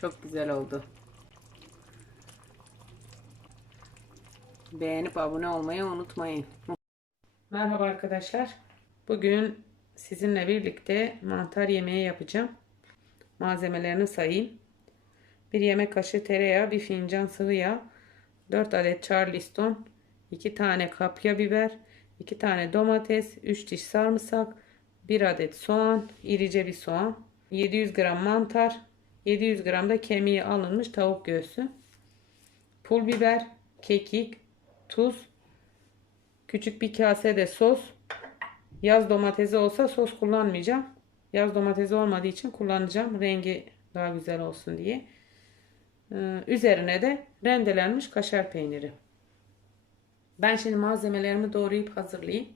Çok güzel oldu. Beğenip abone olmayı unutmayın. Merhaba arkadaşlar. Bugün sizinle birlikte mantar yemeği yapacağım. Malzemelerini sayayım. 1 yemek kaşığı tereyağı, 1 fincan sıvı yağ, 4 adet charleston, 2 tane kapya biber, 2 tane domates, 3 diş sarımsak, 1 adet soğan, irice bir soğan, 700 gram mantar, 700 gram da kemiği alınmış tavuk göğsü, pul biber, kekik, tuz, küçük bir kase de sos. Yaz domatesi olsa sos kullanmayacağım. Yaz domatesi olmadığı için kullanacağım. Rengi daha güzel olsun diye. Ee, üzerine de rendelenmiş kaşar peyniri. Ben şimdi malzemelerimi doğrayıp hazırlayayım.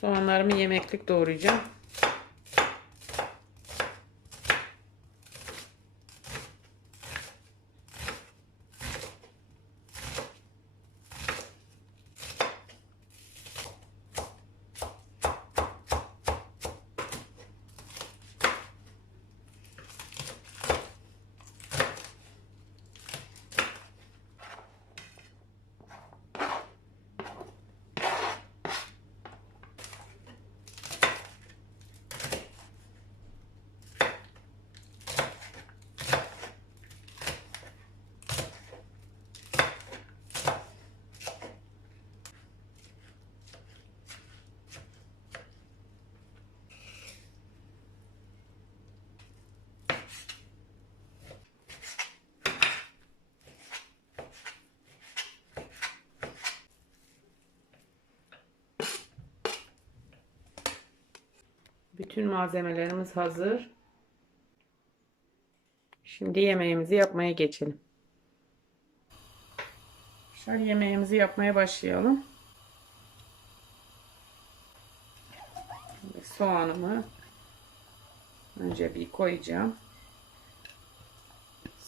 Soğanlarımı yemeklik doğrayacağım. Bütün malzemelerimiz hazır. Şimdi yemeğimizi yapmaya geçelim. Şöyle yemeğimizi yapmaya başlayalım. Soğanımı önce bir koyacağım.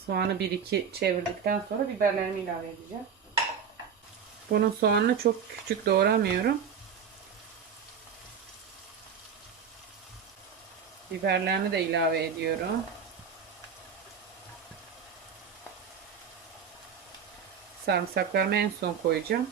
Soğanı bir iki çevirdikten sonra biberlerimi ilave edeceğim. Bunun soğanını çok küçük doğramıyorum. Biberlerini de ilave ediyorum. Sarımsaklarımı en son koyacağım.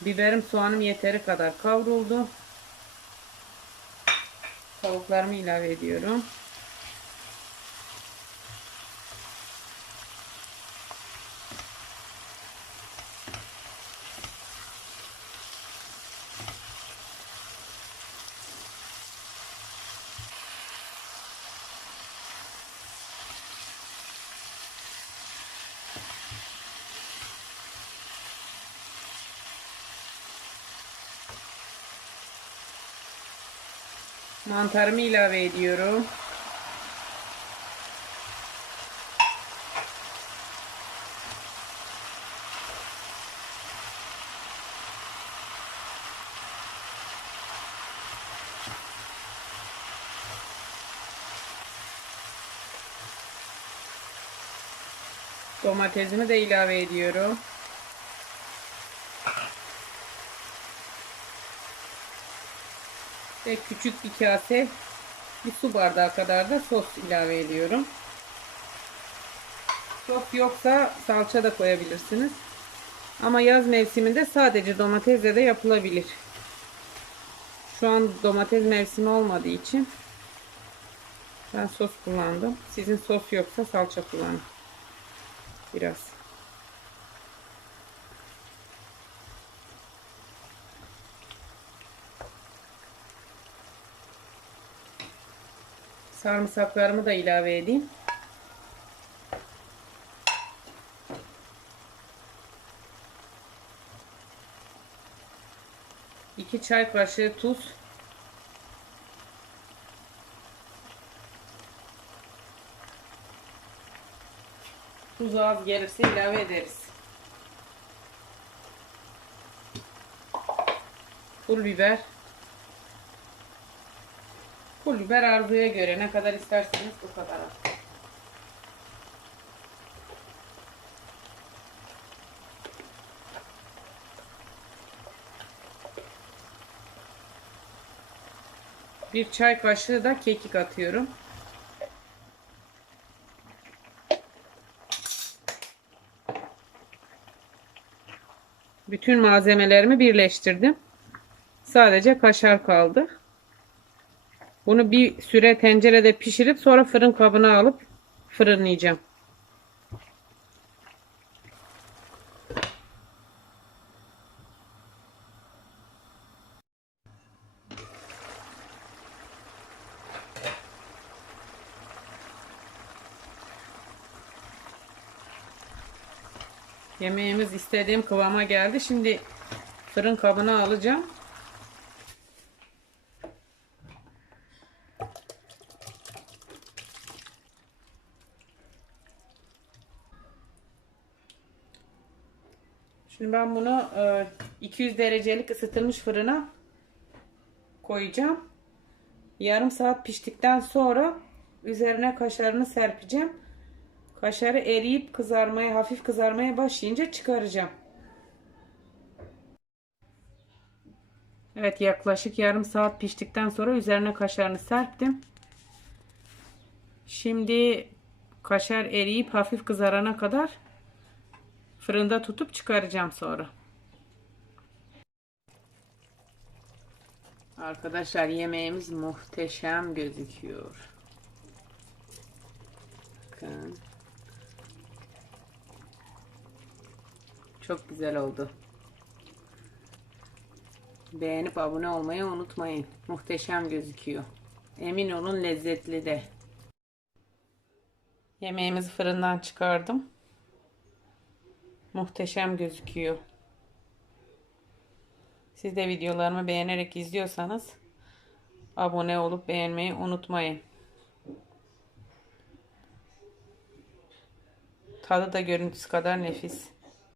Biberim soğanım yeteri kadar kavruldu. Tavuklarımı ilave ediyorum. Mantarımı ilave ediyorum. Domatesimi de ilave ediyorum. Ve küçük bir kase bir su bardağı kadar da sos ilave ediyorum. Sos yoksa salça da koyabilirsiniz. Ama yaz mevsiminde sadece domatesle de yapılabilir. Şu an domates mevsimi olmadığı için ben sos kullandım. Sizin sos yoksa salça kullanın. Biraz. Sarımsaklarımı da ilave edeyim. İki çay kaşığı tuz. Tuz az gelirse ilave ederiz. Pul biber. Pul biber arzuya göre ne kadar isterseniz o kadar. at. Bir çay kaşığı da kekik atıyorum. Bütün malzemelerimi birleştirdim. Sadece kaşar kaldı. Bunu bir süre tencerede pişirip sonra fırın kabına alıp fırınlayacağım. Yemeğimiz istediğim kıvama geldi. Şimdi fırın kabına alacağım. Şimdi ben bunu e, 200 derecelik ısıtılmış fırına koyacağım. Yarım saat piştikten sonra üzerine kaşarını serpeceğim. Kaşarı eriyip kızarmaya, hafif kızarmaya başlayınca çıkaracağım. Evet yaklaşık yarım saat piştikten sonra üzerine kaşarını serptim. Şimdi kaşar eriyip hafif kızarana kadar fırında tutup çıkaracağım sonra. Arkadaşlar yemeğimiz muhteşem gözüküyor. Bakın. Çok güzel oldu. Beğenip abone olmayı unutmayın. Muhteşem gözüküyor. Emin olun lezzetli de. Yemeğimizi fırından çıkardım. Muhteşem gözüküyor. Siz de videolarımı beğenerek izliyorsanız abone olup beğenmeyi unutmayın. Tadı da görüntüsü kadar nefis.